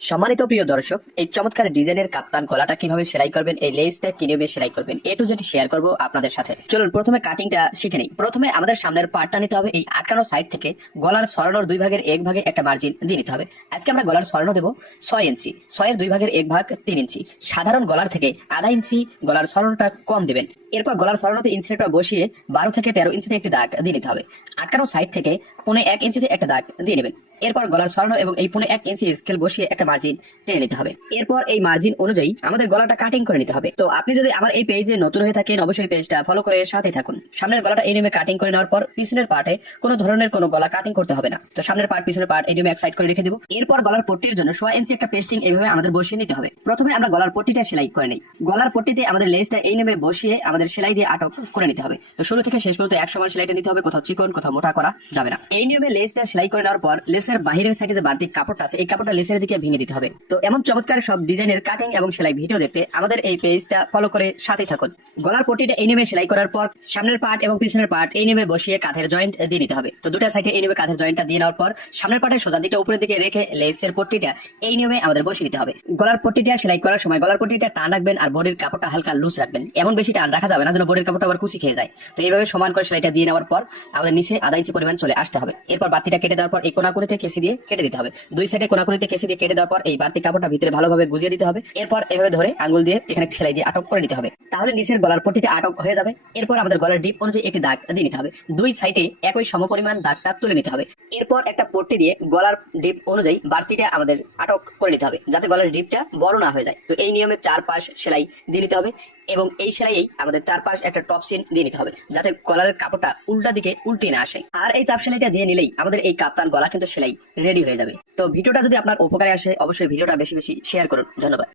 সম্মানিত প্রিয় দর্শক, এই চমৎকার ডিজাইনের কাপ্তান গলাটা কিভাবে সেলাই করবেন, এই লেসটা কিভাবে সেলাই করবেন, এ টু জেড শেয়ার করবো আপনাদের সাথে। চলুন প্রথমে কাটিংটা শিখে নিই। প্রথমে আমাদের সামনের পার্টটা নিতে হবে। এই আটকানো সাইড থেকে গলার ছড়ানোর 2 ভাগের 1 ভাগে একটা মার্জিন দিয়ে নিতে হবে। আজকে আমরা গলার ছড়ানো দেবো 6 ইঞ্চি, 6-এর 2 ভাগের 1 ভাগ 3 ইঞ্চি। সাধারণ গলার থেকে আধা ইঞ্চি গলার ছড়ানোটা কম দিবেন। এরপর গলার ছড়ানোতে ইঞ্চিটা বসিয়ে 12 থেকে 13 ইঞ্চিতে একটি দাগ দিয়ে নিতে হবে। আটকানো সাইড থেকে 1.5 ইঞ্চিতে একটা দাগ দিয়ে নেবেন। এরপর গলার ছড়ানো এবং এই 1.5 ইঞ্চি স্কেল বসিয়ে একটা মার্জিন টেনে নিতে হবে। এরপর এই মার্জিন অনুযায়ী আমাদের গলাটা কাটিং করে নিতে হবে। তো আপনি যদি আমার এই পেজে নতুন হয়ে থাকেন, অবশ্যই পেজটা ফলো করে সাথে থাকুন। সামনের গলাটা এই নিয়মে কাটিং করে নেওয়ার পর পিছনের পার্টে কোনো ধরনের কোনো গলা কাটিং করতে হবে না। তো সামনের পার্ট পিছনের পার্ট এই নিয়মে এক সাইড করে রেখে দিব। এরপর গলার পট্টির জন্য 1.5 ইঞ্চি একটা পেস্টিং এইভাবে আমাদের বসিয়ে নিতে হবে। প্রথমে আমরা গলার পট্টিটা সেলাই করে নিই। গলার পট্টিতে আমাদের লেসটা এই নিয়মে বসিয়ে আমাদের সেলাই দিয়ে আটক করে নিতে হবে। তো শুরু থেকে শেষ পর্যন্ত এক সমান সেলাইটা নিতে হবে, কোথাও চিকন কোথাও মোটা করা যাবে না। এই নিয়মে লেসটা সেলাই করে নেওয়ার পর লেসের বাহিরের সাইডে যে বাড়তি কাপড়টা আছে এই কাপড়টা লেসের দিকে ভেঙে দিতে হবে। তো এমন চমৎকার সব ডিজাইনের কাটিং এবং সেলাই ভিডিও দেখতে আমাদের এই পেজটা ফলো করে সাথে থাকুন। গলার পট্টিটা এই নিয়মে সেলাই করার পর সামনের পার্ট এবং পিছনের পার্ট এই নিয়মে বসিয়ে কাঁধের জয়েন্ট দিয়ে নিতে হবে। তো দুটা সাইডে এই নিয়মে কাঁধের জয়েন্টটা দিয়ে নেওয়ার পর সামনের পার্টের সোজা দিকটা উপরের দিকে রেখে লেসের পট্টিটা এই নিয়মে আমাদের বসিয়ে দিতে হবে। গলার পট্টিটা সেলাই করার সময় গলার পট্টিটা টান রাখবেন আর বডির কাপড়টা হালকা লুজ রাখবেন। এমন বেশি টান রাখা যাবে না যেন বডির কাপড়টা আবার কুচি খেয়ে যায়। তো এইভাবে সমান করে সেলাইটা দিয়ে নেওয়ার পর আমাদের নিচে আধা ইঞ্চি পরিমাণ চলে আসতে হবে। এরপর বাড়তিটা কেটে দেওয়ার পর এই কোনাকুনিতে কেসি দিয়ে কেটে দিতে হবে। দুই সাইডে কোনাকুনিতে কেসি দিয়ে কেটে দেওয়ার পর এই বাড়তি কাপড়টা ভিতরে ভালোভাবে গুজিয়ে দিতে হবে। এরপর এভাবে ধরে আঙ্গুল দিয়ে এখানে সেলাই দিয়ে আটক করে নিতে হবে। তাহলে নিচের গলার পট্টিটা আটক হয়ে যাবে। এরপর আমাদের গলার ডিপ অনুযায়ী একটি দাগ দিয়ে নিতে হবে। দুই সাইডে একই সমপরিমাণ দাগটা তুলে নিতে হবে। এরপর একটা পট্টি দিয়ে গলার ডিপ অনুযায়ী বাড়তিটা আমাদের আটক করে নিতে হবে, যাতে গলার ডিপটা বড় না হয়ে যায়। তো এই নিয়মে 4 পাশ সেলাই দিয়ে নিতে হবে এবং এই সেলাইয়েই আমাদের 4 পাশ একটা টপ সিন দিয়ে নিতে হবে, যাতে গলার কাপড়টা উল্টা দিকে উল্টে না আসে। আর এই চাপ সেলাইটা দিয়ে নিলেই আমাদের এই কাপ্তান গলা কিন্তু সেলাই রেডি হয়ে যাবে। তো ভিডিওটা যদি আপনার উপকারে আসে অবশ্যই ভিডিওটা বেশি বেশি শেয়ার করুন। ধন্যবাদ।